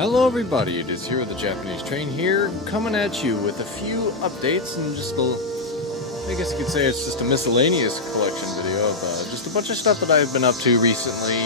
Hello everybody, it is HiroTheJapaneseTrain here, coming at you with a few updates and just I guess you could say it's just a miscellaneous collection video of just a bunch of stuff that I've been up to recently,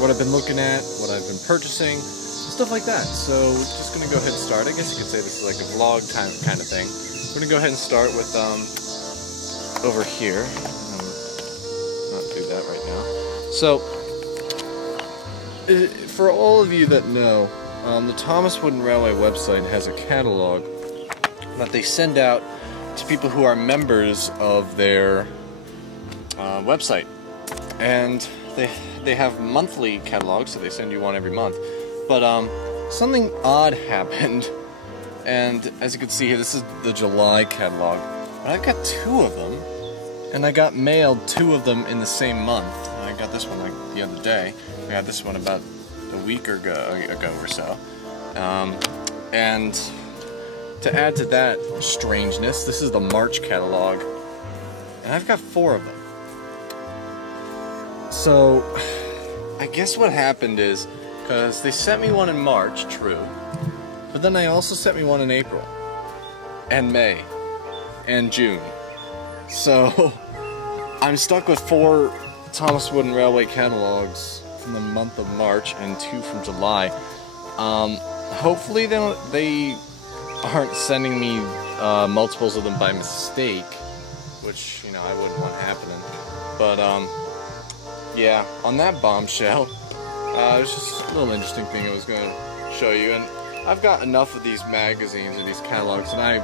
what I've been looking at, what I've been purchasing, stuff like that. So we're just going to go ahead and start. I guess you could say this is like a vlog time kind of thing. We're going to go ahead and start with over here. Not do that right now. So for all of you that know, the Thomas Wooden Railway website has a catalog that they send out to people who are members of their website, and they have monthly catalogs, so they send you one every month. But something odd happened, and as you can see here, this is the July catalog. But I've got two of them, and I got mailed two of them in the same month. I got this one like the other day. I got this one about a week ago or so. And to add to that strangeness, this is the March catalog, and I've got four of them. So I guess what happened is, because they sent me one in March, true, but then they also sent me one in April, and May, and June. So I'm stuck with four Thomas Wooden Railway catalogs from the month of March and two from July. Hopefully they aren't sending me multiples of them by mistake, which, you know, I wouldn't want happening. But yeah, on that bombshell, it was just a little interesting thing I was going to show you. And I've got enough of these magazines or these catalogs, and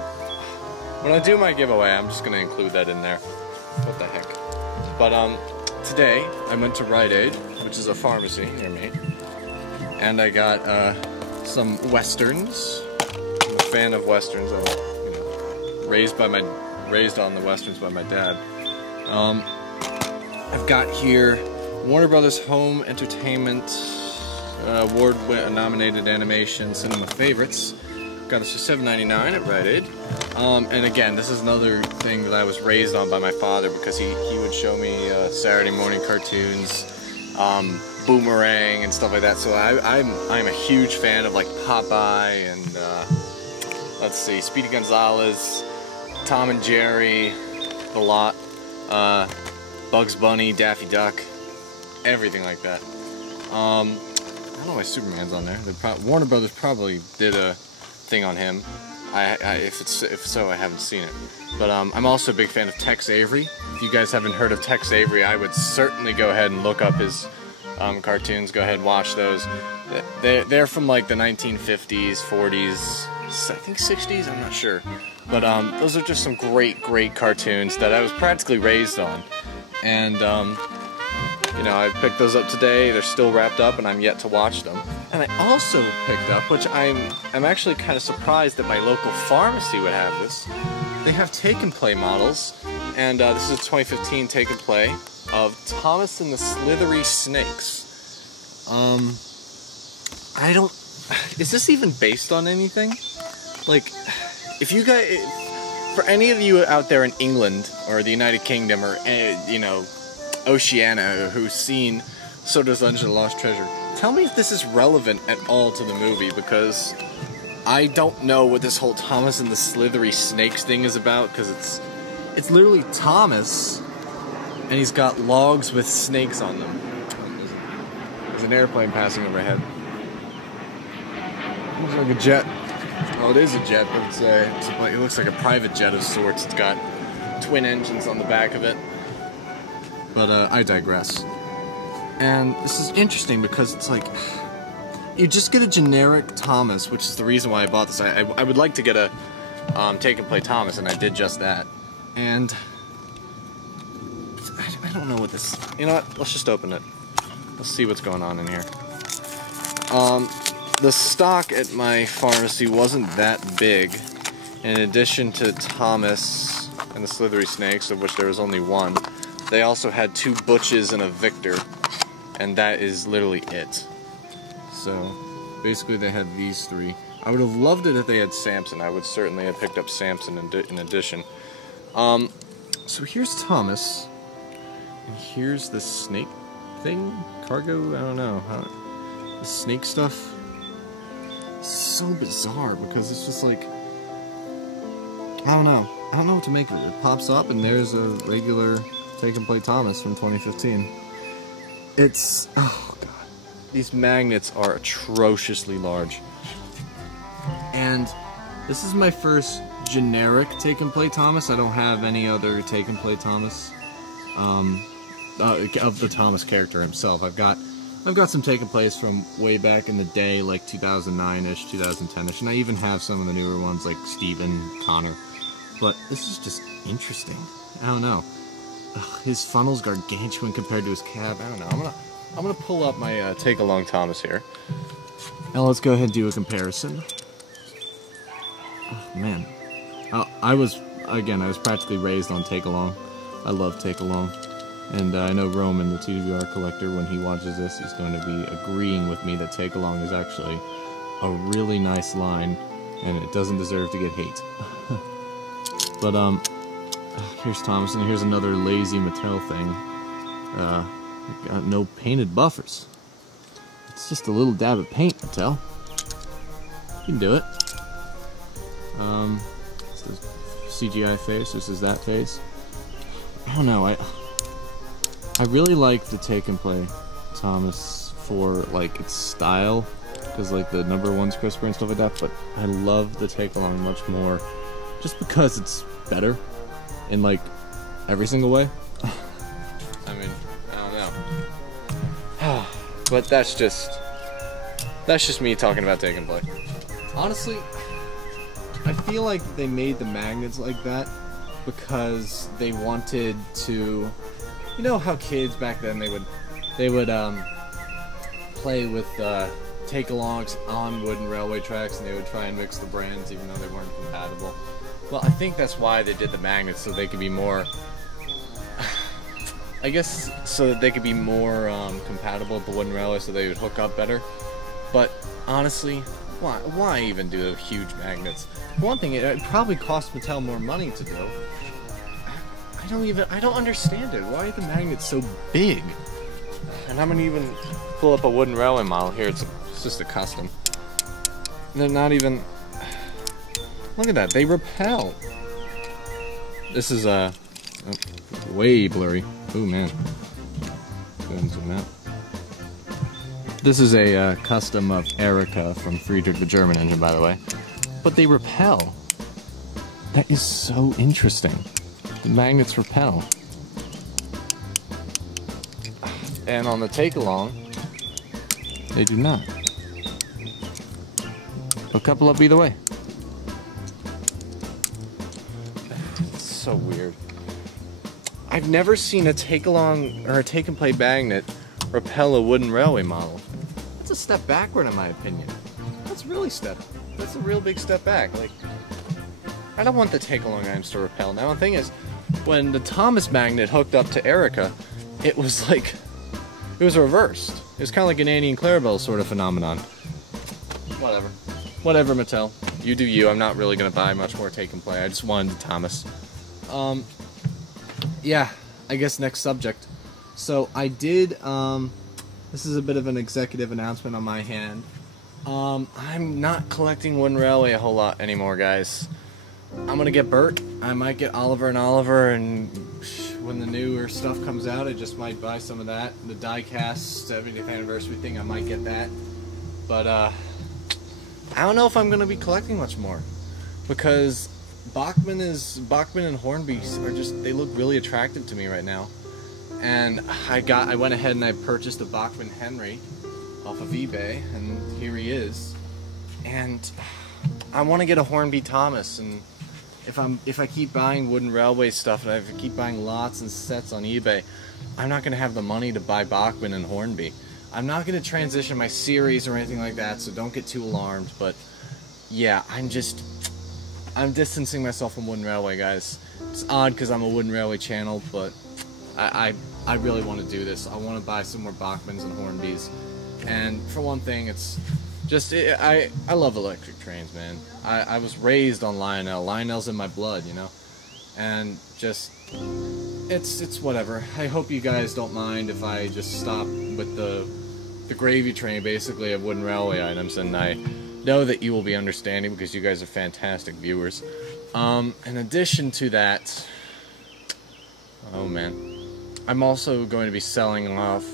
when I do my giveaway, I'm just going to include that in there. What the heck. But today I went to Rite Aid, which is a pharmacy near me, and I got some westerns. I'm a fan of westerns. I was, raised on the westerns by my dad. I've got here Warner Brothers Home Entertainment award-nominated animation cinema favorites. Got us for $7.99 at Rite Aid. And again, this is another thing that I was raised on by my father, because he would show me Saturday morning cartoons, Boomerang and stuff like that. So I'm a huge fan of like Popeye and let's see, Speedy Gonzales, Tom and Jerry, the lot, Bugs Bunny, Daffy Duck, everything like that. I don't know why Superman's on there. Warner Brothers probably did a thing on him. If so, I haven't seen it. But I'm also a big fan of Tex Avery. If you guys haven't heard of Tex Avery, I would certainly go ahead and look up his cartoons. Go ahead and watch those. They're from like the 1950s, 40s, I think 60s, I'm not sure. But those are just some great cartoons that I was practically raised on. And you know, I picked those up today. They're still wrapped up, and I'm yet to watch them. And I also picked up, which I'm actually kind of surprised that my local pharmacy would have this. They have Take and Play models, and this is a 2015 Take and Play of Thomas and the Slithery Snakes. Is this even based on anything? Like, if you guys, for any of you out there in England or the United Kingdom or you know, Oceania, who's seen Soda's Dungeon of Lost Treasure, tell me if this is relevant at all to the movie, because I don't know what this whole Thomas and the Slithery Snakes thing is about, because it's literally Thomas, and he's got logs with snakes on them. There's an airplane passing overhead. Looks like a jet. Oh, it is a jet, but it looks like a private jet of sorts. It's got twin engines on the back of it. But I digress. And this is interesting because it's like, you just get a generic Thomas, which is the reason why I bought this. I would like to get a Take and Play Thomas, and I did just that. And I don't know what this, you know what, let's just open it. Let's see what's going on in here. The stock at my pharmacy wasn't that big. In addition to Thomas and the Slithery Snakes, of which there was only one, they also had two Butches and a Victor, and that is literally it. So basically they had these three. I would have loved it if they had Samson. I would certainly have picked up Samson in addition. So here's Thomas, and here's the snake thing? Cargo? I don't know. The snake stuff? so bizarre because it's just like, I don't know what to make of it. It pops up and there's a regular Take and Play Thomas from 2015. It's, oh god, these magnets are atrociously large. And this is my first generic Take and Play Thomas. I don't have any other Take and Play Thomas of the Thomas character himself. I've got some Take and Plays from way back in the day, like 2009-ish, 2010-ish, and I even have some of the newer ones like Steven, Connor. But this is just interesting. I don't know. Ugh, his funnel's gargantuan compared to his cab. I don't know. I'm gonna pull up my Take Along Thomas here. Now let's go ahead and do a comparison. Oh man. I was practically raised on Take Along. I love Take Along. And I know Roman, the TWR collector, when he watches this, he's going to be agreeing with me that Take Along is actually a really nice line, and it doesn't deserve to get hate. But, here's Thomas, and here's another lazy Mattel thing. Got no painted buffers. It's just a little dab of paint, Mattel. You can do it. It's the CGI face, this is that face. I don't know, I really like the Take and Play Thomas for, like, its style, because, like, the #1's crisper and stuff like that, but I love the Take Along much more, just because it's better in, like, every single way. I mean, I don't know. But that's just me talking about Take and Play. Honestly, I feel like they made the magnets like that because they wanted to, you know how kids back then they would play with take-alongs on wooden railway tracks, and they would try and mix the brands even though they weren't compatible. Well, I think that's why they did the magnets, so they could be more, I guess, so that they could be more compatible with the wooden railway, so they would hook up better. But honestly, why even do huge magnets? For one thing, it probably cost Mattel more money to do. I don't understand it. Why are the magnets so big? And I'm gonna even pull up a wooden railway model here. It's just a custom. They're not even. Look at that. They repel. This is way blurry. Ooh man. Go ahead and zoom out. This is a custom of Erica from Friedrich the German engine, by the way. But they repel. That is so interesting. The magnets repel. And on the Take Along, they do not. A couple up either way. It's so weird. I've never seen a Take Along or a Take and Play magnet repel a wooden railway model. That's a step backward in my opinion. That's a real big step back. Like, I don't want the Take Along items to repel. Now the thing is, when the Thomas magnet hooked up to Erica, it was like, it was reversed. It was kind of like an Annie and Clarabelle sort of phenomenon. Whatever, Mattel. You do you. I'm not really gonna buy much more Take and Play. I just wanted the Thomas. Yeah, I guess next subject. So I did, this is a bit of an executive announcement on my hand. I'm not collecting wooden railway a whole lot anymore, guys. I'm gonna get Bert. I might get Oliver and Oliver, and when the newer stuff comes out, I just might buy some of that. The die-cast 70th anniversary thing, I might get that. But, I don't know if I'm gonna be collecting much more. Because Bachmann and Hornby are just, they look really attractive to me right now. And I went ahead and I purchased a Bachmann Henry off of eBay, and here he is. And I want to get a Hornby Thomas, and if I keep buying wooden railway stuff, and if I keep buying lots and sets on eBay, I'm not going to have the money to buy Bachmann and Hornby. I'm not going to transition my series or anything like that, so don't get too alarmed, but yeah, I'm distancing myself from wooden railway, guys. It's odd because I'm a wooden railway channel, but I really want to do this. I want to buy some more Bachmanns and Hornbys. And for one thing, it's just, I love electric trains, man. I was raised on Lionel. Lionel's in my blood, you know? And just, it's whatever. I hope you guys don't mind if I just stop with the gravy train, basically, of wooden railway items, and I know that you will be understanding because you guys are fantastic viewers. In addition to that, oh man, I'm also going to be selling off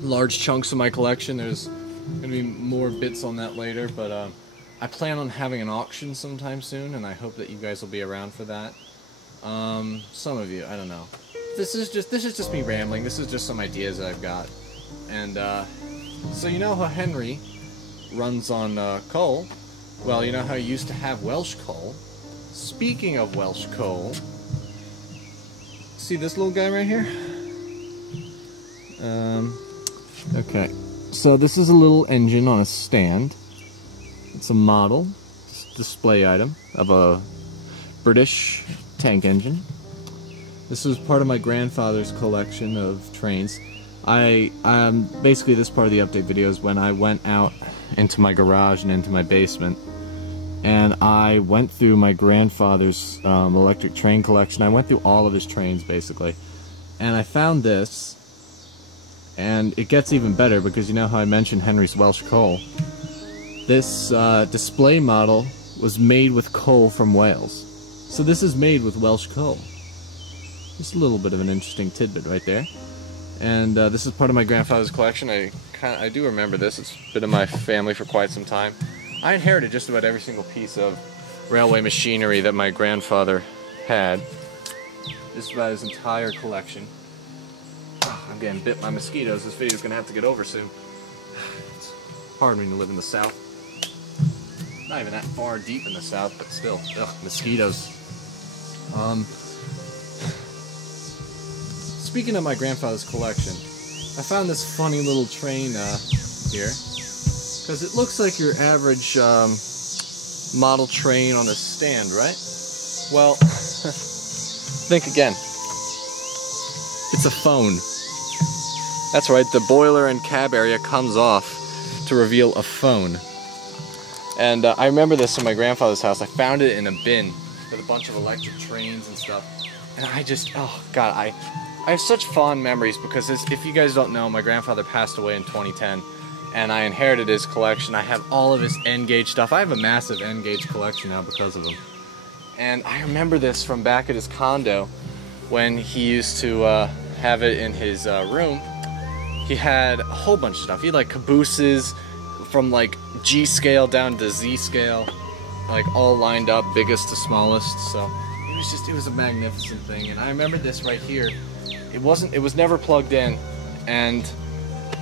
large chunks of my collection. There's going to be more bits on that later, but I plan on having an auction sometime soon, and I hope that you guys will be around for that. Some of you, I don't know. This is just me rambling. This is just some ideas that I've got. And so you know how Henry runs on coal? Well, you know how he used to have Welsh coal? Speaking of Welsh coal, see this little guy right here? Okay. So this is a little engine on a stand. It's a model, display item of a British tank engine. This was part of my grandfather's collection of trains. Basically this part of the update video is when I went out into my garage and into my basement, and I went through my grandfather's electric train collection. I went through all of his trains basically, and I found this, and it gets even better because you know how I mentioned Henry's Welsh coal. This display model was made with coal from Wales. So this is made with Welsh coal. Just a little bit of an interesting tidbit right there. And this is part of my grandfather's collection. I do remember this. It's been in my family for quite some time. I inherited just about every single piece of railway machinery that my grandfather had. Just about his entire collection. Oh, I'm getting bit by mosquitoes. This video's gonna have to get over soon. It's hard when you live in the South. Not even that far deep in the South, but still. Ugh, mosquitoes. Speaking of my grandfather's collection, I found this funny little train here, because it looks like your average model train on a stand, right? Well, think again. It's a phone. That's right, the boiler and cab area comes off to reveal a phone. And I remember this in my grandfather's house. I found it in a bin with a bunch of electric trains and stuff. And I just, oh god, I have such fond memories because if you guys don't know, my grandfather passed away in 2010 and I inherited his collection. I have all of his N-gauge stuff. I have a massive N-gauge collection now because of him. And I remember this from back at his condo when he used to have it in his room. He had a whole bunch of stuff. He had like cabooses from like G scale down to Z scale, like all lined up, biggest to smallest. So it was a magnificent thing. And I remember this right here. It was never plugged in, and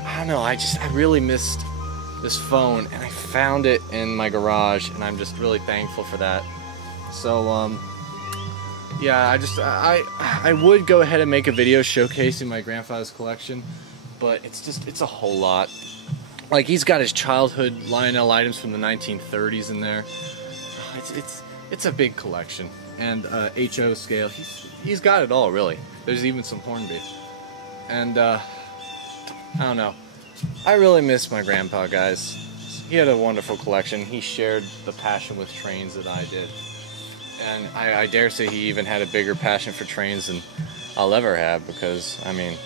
I don't know, I really missed this phone, and I found it in my garage, and I'm just really thankful for that. So yeah, I would go ahead and make a video showcasing my grandfather's collection, but it's a whole lot. Like, he's got his childhood Lionel items from the 1930s in there. It's a big collection, and HO scale. He's got it all, really. There's even some Hornby. And I don't know. I really miss my grandpa, guys. He had a wonderful collection. He shared the passion with trains that I did. And I dare say he even had a bigger passion for trains than I'll ever have, because I mean,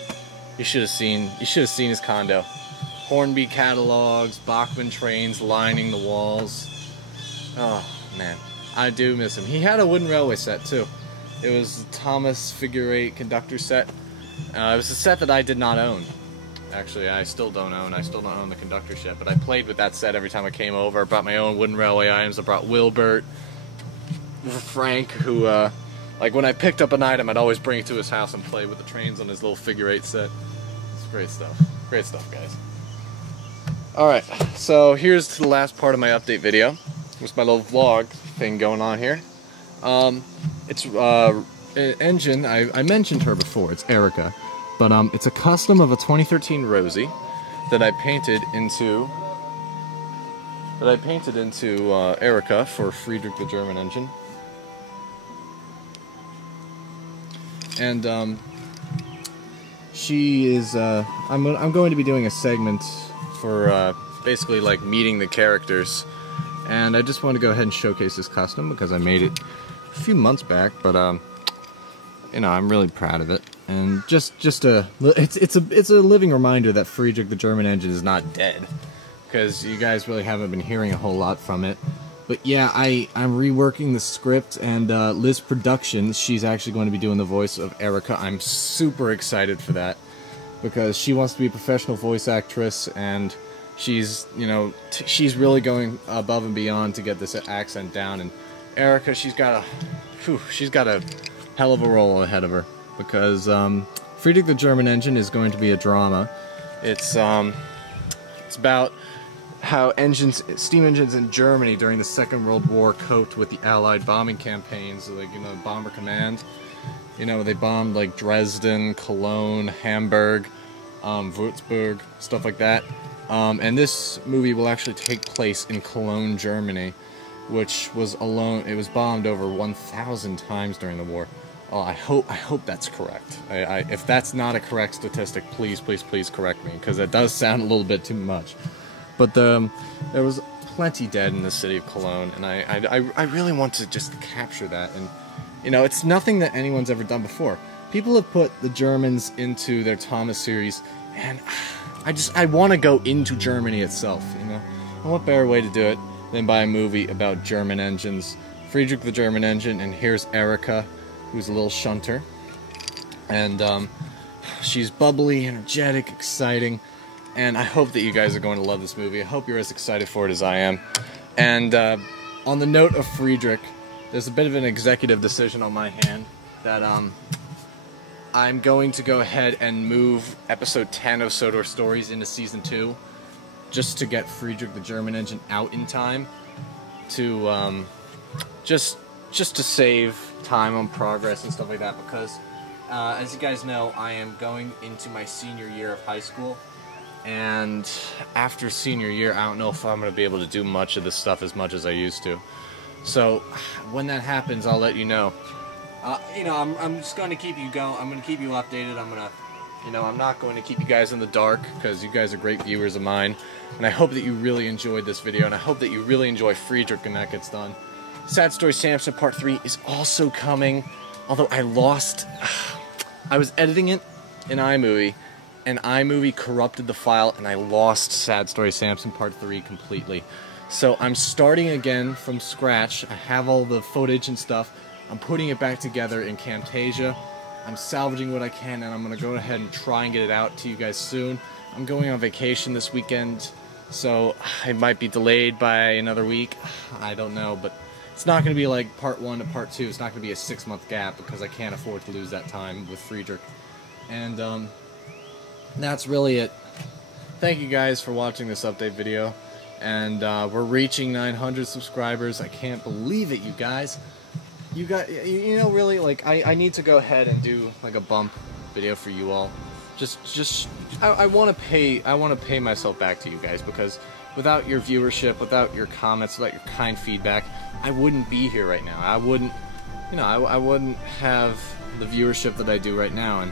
you should have seen his condo. Hornby catalogs, Bachmann trains lining the walls. Oh man, I do miss him. He had a wooden railway set too. It was the Thomas figure 8 conductor set. It was a set that I did not own. Actually, I still don't own. I still don't own the conductor set, but I played with that set every time I came over. I brought my own wooden railway items. I brought Wilbert, Frank, who, like when I picked up an item, I'd always bring it to his house and play with the trains on his little figure 8 set. It's great stuff. Great stuff, guys. Alright, so here's to the last part of my update video. It's my little vlog thing going on here. It's an engine, I mentioned her before, it's Erica, but it's a custom of a 2013 Rosie that I painted into Erica for Friedrich the German engine. And she is, I'm going to be doing a segment for basically like meeting the characters, and I just want to go ahead and showcase this custom because I made it a few months back, but you know, I'm really proud of it, and it's a living reminder that Friedrich the German engine is not dead. because you guys really haven't been hearing a whole lot from it. But yeah, I'm reworking the script, and Liz Productions, she's actually going to be doing the voice of Erica. I'm super excited for that, because she wants to be a professional voice actress, and she's, you know, she's really going above and beyond to get this accent down. And Erica, she's got a hell of a role ahead of her, because Friedrich the German Engine is going to be a drama. It's about how steam engines in Germany during the Second World War coped with the Allied bombing campaigns, like, you know, Bomber Command. You know, they bombed like Dresden, Cologne, Hamburg, Würzburg, stuff like that. And this movie will actually take place in Cologne, Germany, which was it was bombed over 1,000 times during the war. Oh, I hope that's correct. If that's not a correct statistic, please correct me, because it does sound a little bit too much. But there was plenty dead in the city of Cologne, and I really want to just capture that. And, you know, it's nothing that anyone's ever done before. People have put the Germans into their Thomas series, and I want to go into Germany itself, you know. And what better way to do it than by a movie about German engines? Friedrich the German Engine, and here's Erica, who's a little shunter. And she's bubbly, energetic, exciting. And I hope that you guys are going to love this movie. I hope you're as excited for it as I am. And on the note of Friedrich, there's a bit of an executive decision on my hand that I'm going to go ahead and move episode 10 of Sodor Stories into season 2, just to get Friedrich the German Engine out in time to just to save time on progress and stuff like that, because as you guys know, I am going into my senior year of high school. And after senior year, I don't know if I'm going to be able to do much of this stuff as much as I used to. So when that happens, I'll let you know. You know, I'm just going to keep you going. I'm going to keep you updated. I'm going to, you know, I'm not going to keep you guys in the dark, because you guys are great viewers of mine. And I hope that you really enjoyed this video, and I hope that you really enjoy Friedrich when that gets done. Sad Story Samson Part 3 is also coming, although I was editing it in iMovie, and iMovie corrupted the file, and I lost Sad Story Samson Part 3 completely. So I'm starting again from scratch. I have all the footage and stuff. I'm putting it back together in Camtasia. I'm salvaging what I can, and I'm going to go ahead and try and get it out to you guys soon. I'm going on vacation this weekend, so it might be delayed by another week. I don't know, but it's not going to be like Part 1 to Part 2. It's not going to be a 6-month gap, because I can't afford to lose that time with Friedrich. And that's really it. Thank you guys for watching this update video, and we're reaching 900 subscribers. I can't believe it, you guys. You know, really, like, I need to go ahead and do like a bump video for you all. I want to pay myself back to you guys, because without your viewership, without your comments, without your kind feedback, I wouldn't be here right now. I wouldn't, you know, I wouldn't have the viewership that I do right now. And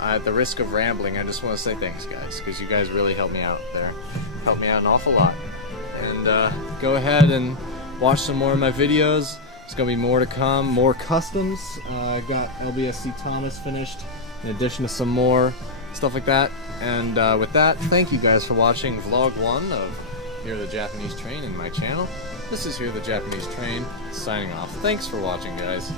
at the risk of rambling, I just want to say thanks, guys, because you guys really helped me out there. Helped me out an awful lot. And go ahead and watch some more of my videos. There's going to be more to come, more customs. I got LBSC Thomas finished, in addition to some more stuff like that. And with that, thank you guys for watching Vlog 1 of Hiro the Japanese Train in my channel. This is Hiro the Japanese Train, signing off. Thanks for watching, guys.